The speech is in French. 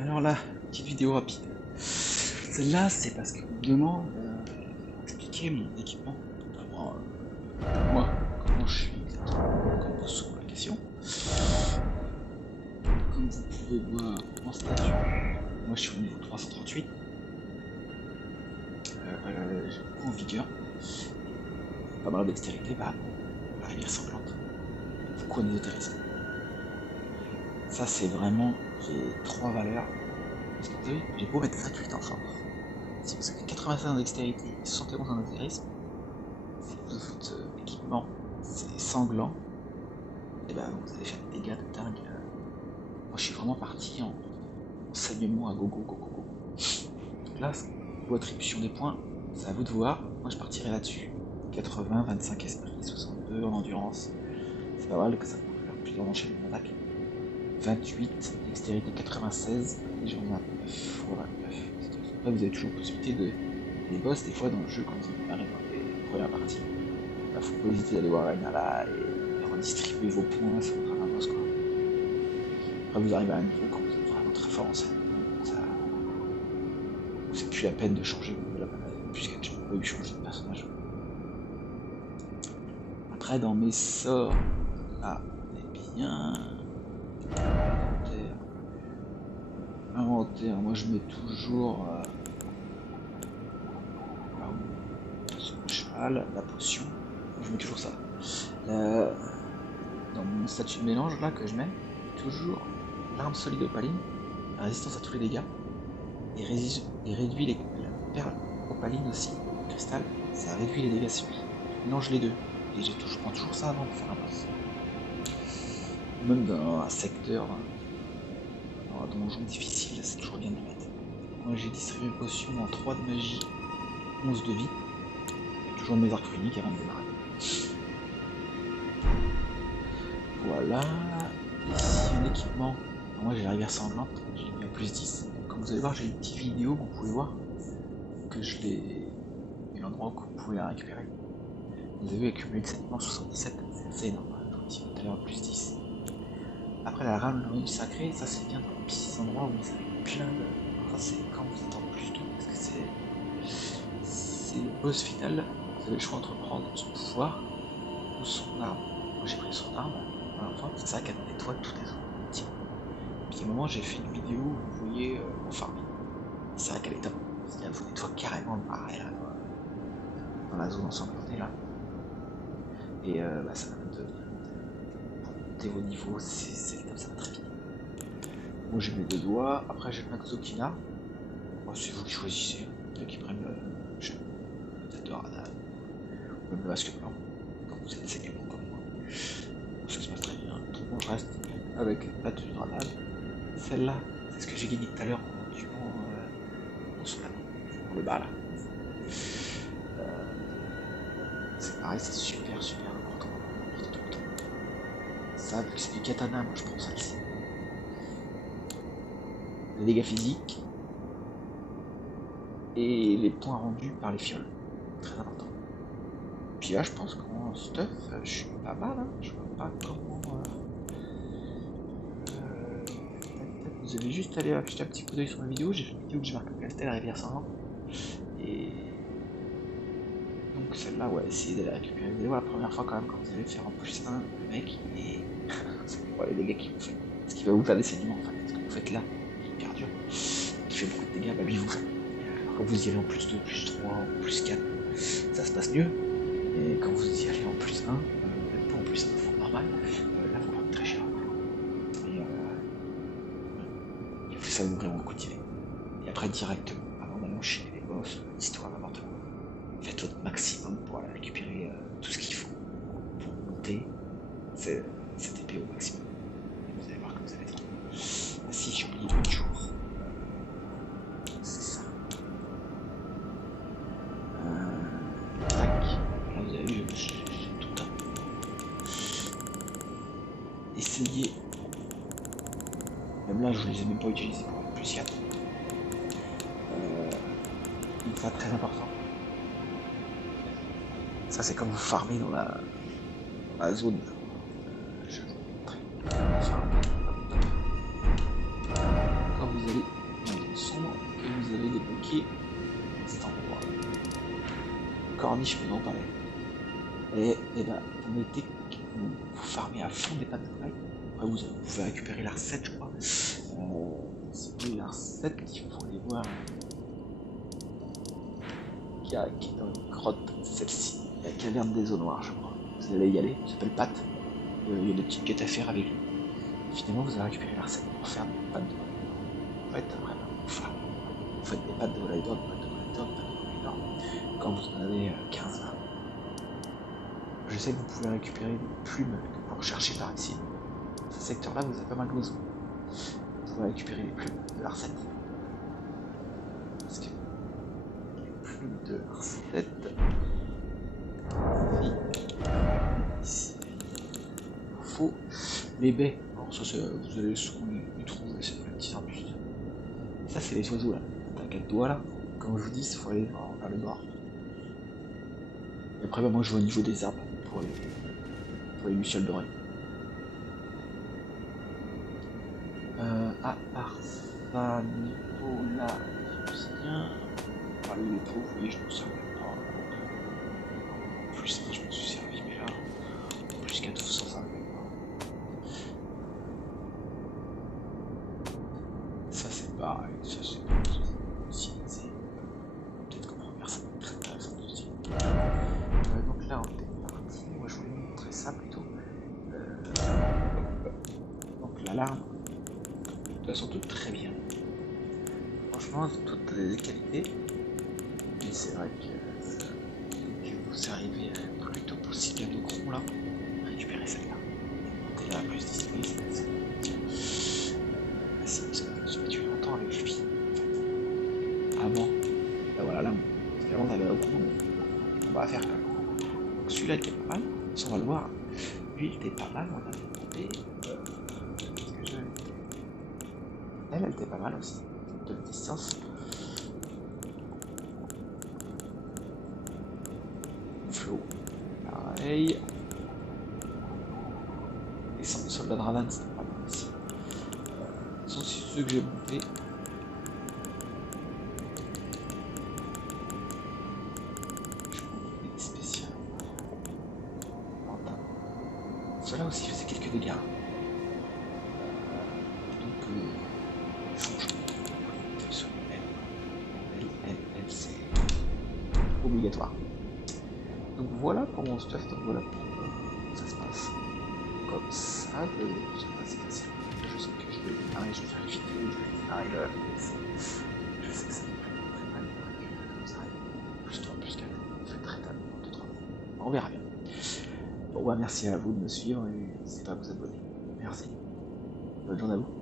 Alors là, petite vidéo rapide. Celle-là, c'est parce qu'on me demande d'expliquer mon équipement. Notamment, moi, comment je suis exactement, quand on pose souvent la question. Comme vous pouvez voir en statut, moi je suis au niveau 338. J'ai beaucoup en vigueur et pas mal de dextérité, bah, la rivière sanglante. Beaucoup en ésotérisme. Ça, c'est vraiment les trois valeurs. Parce que vous savez, j'ai beau mettre 28 en force. Si vous avez 85 en dextérité et 71 en ésotérisme, si votre équipement c'est sanglant, et ben vous allez faire des dégâts de dingue. Moi je suis vraiment parti en saignement à gogo, gogo, gogo. Donc là, pour attribution des points, c'est à vous de voir. Moi je partirai là-dessus. 80, 25 esprit, 62 en endurance. C'est pas mal que ça peut faire plusieurs enchaînements d'attaque. 28, dextérité 96, et j'en ai un 9. Voilà, 9. Après vous avez toujours possibilité de. Les boss, des fois dans le jeu, quand vous arrivez dans les premières parties, bah, faut pas hésiter d'aller voir Reinala et redistribuer vos points sur votre boss, quoi. Après vous arrivez à un niveau quand vous êtes vraiment très fort en scène, ça. C'est plus la peine de changer puisque je peux pas changer de personnage. Après dans mes sorts, là, on est bien. Inventaire. Inventaire, moi je mets toujours son cheval, la potion, moi, je mets toujours ça. La- Dans mon statut de mélange là que je mets, toujours l'arme solide opaline, la résistance à tous les dégâts, et réduit la perle opaline aussi, cristal, ça réduit les dégâts subis. Je mélange les deux, et je prends toujours ça avant de faire un boss. Même dans un secteur, dans un donjon difficile, c'est toujours bien de le mettre. Moi j'ai distribué potion en 3 de magie, 11 de vie, et toujours mes arcs uniques avant de démarrer. Voilà, ici un équipement. Alors moi j'ai la rivière sanglante, je l'ai mis en plus 10. Comme vous allez voir, j'ai une petite vidéo, vous pouvez voir, que je l'ai mis l'endroit où vous pouvez la récupérer. Vous avez vu, accumulé de 7,77, c'est assez énorme. Je vous dis tout à l'heure, plus 10. Après la rame sacrée, ça c'est bien dans les petits endroits où vous avez plein de. Alors ça c'est quand vous êtes en plus 2, parce que c'est le boss final. Vous avez le choix entre prendre son pouvoir ou son arme. Moi j'ai pris son arme, enfin, c'est ça qu'elle nettoie tous les autres. Puis à un moment j'ai fait une vidéo où vous voyez mon farming. C'est vrai qu'elle est top. C'est-à-dire vous nettoie carrément le marais là, dans la zone ensanglantée là. Et bah, ça va pour monter vos niveaux, c'est le top, ça va très vite. Moi j'ai mes deux doigts, après j'ai le Max Okina. Bon, c'est vous qui choisissez. Il y en a qui prennent le tête de radar, ou même le masque blanc, quand vous êtes saignement comme moi. Ça se passe très bien. Donc moi je reste avec la tenue de radar. Celle-là, c'est ce que j'ai gagné tout à l'heure en tuant sur pour le bas là. C'est pareil, c'est super super important d'en porter tout le temps. Ça, vu que c'est du katana, moi je prends celle-ci. Les dégâts physiques et les points rendus par les fioles. Très important. Puis là, je pense qu'en stuff, je suis pas mal. Hein. Je vois pas comment. Vous avez juste allé jeter un petit coup d'œil sur ma vidéo. J'ai fait une vidéo que j'ai marqué Castel à Rivière Saint-Jean. Et donc celle-là, ouais, essayez d'aller récupérer. Vous allez voir la première fois quand même, quand vous allez faire en plus 1, le mec, et c'est pour les dégâts qu'il vous fait. Ce qui va vous faire des saignements en fait. Ce que vous faites là, qui perdure, qui fait beaucoup de dégâts, bah lui vous fait. Alors, quand vous y allez en plus 2, plus 3, plus 4, ça se passe mieux. Et quand vous y allez en plus 1, même pas en plus 1 fois normal, là vous prenez très cher. Et ça vous vraiment coup de tirer. Et après directement, avant d'aller enchaîner les boss, l'histoire n'importe quoi. Faites votre maximum pour aller récupérer tout ce qu'il faut pour monter cette épée au maximum. Et vous allez voir que vous allez être. Ah si, j'ai oublié l'autre jour. C'est ça. Tac. Là vous avez vu, j'ai tout le temps. Essayez. Même là, je les ai même pas utilisés pour être plus 4. Donc ça, très important. Ça, c'est comme vous farmez dans la zone. Je vais vous montrer. Farmer. Quand vous allez attaquer cet endroit. Corniche, mais non, pas là. Et ben, vous farmez à fond des pattes de volaille. Après, vous pouvez récupérer la recette, je crois. Si vous voulez la recette, il faut aller voir qui est dans une grotte, celle-ci, la caverne des eaux noires, je crois. Vous allez y aller, il s'appelle Pat. Il y a des petites quêtes à faire avec lui. Et finalement, vous allez récupérer la recette pour faire des pâtes de volaille. En fait, vraiment, vous faites des pâtes de volaille d'or, des pâtes de volaille d'or, des pâtes de volaille d'or. Quand vous en avez 15. Je sais que vous pouvez récupérer des plumes que vous recherchez par ici. Dans ce secteur-là, vous avez pas mal d'oiseaux. Vous pouvez récupérer les plumes de la recette. Parce que les plumes de la recette. Ici. Il vous faut les baies. Alors ça, vous allez souvent les trouver, c'est dans les petits arbustes. Et ça, c'est les oiseaux là. T'as 4 doigts là. Comme je vous dis, il faut aller vers le nord. Et après, moi je vais au niveau des arbres pour les lucioles dorées. À part ça, niveau là, c'est bien. Parler des taux, vous voyez, je me servais pas. Plus ça, je me suis servi, mais là, plus qu'à tout ça, ça me fait pas. Ça, c'est pareil, ça, c'est pas aussi. Peut-être qu'en première, ça va être très intéressant aussi. Donc là, on est parti. Moi, je voulais vous montrer ça plutôt. Donc, l'alarme, elles sont toutes très bien. Franchement, toutes des qualités. Mais c'est vrai que vous arrivez le plus tôt possible à Docron là, récupérer celle-là. Montez là à plus 10 si vous avez tué longtemps avec lui. Avant, ben voilà là, parce qu'avant d'aller à Docron, on va faire comme. Donc celui-là était pas mal, ça on va le voir. Lui il était pas mal, on avait monté. Qu'est-ce que j'avais monté? Elle était pas mal aussi, de distance. Flo, pareil. Et sans soldat de Radan, c'était pas mal aussi. Ce sont ceux que j'ai montés. Je monte des spéciales. Cela aussi faisait quelques dégâts. Donc, franchement, elle, c'est obligatoire. Donc voilà pour mon stuff, donc voilà pour ça se passe. Comme ça, je sais pas si c'est facile. Je sais que je vais démarrer, je vais faire une vidéo, je vais démarrer là. Je sais que ça me fait très mal, que ça arrive. Plus 3, plus 4, ça fait très tard, 2, 3. On verra bien. Bon bah merci à vous de me suivre et n'hésitez pas à vous abonner. Merci. Bonne journée à vous.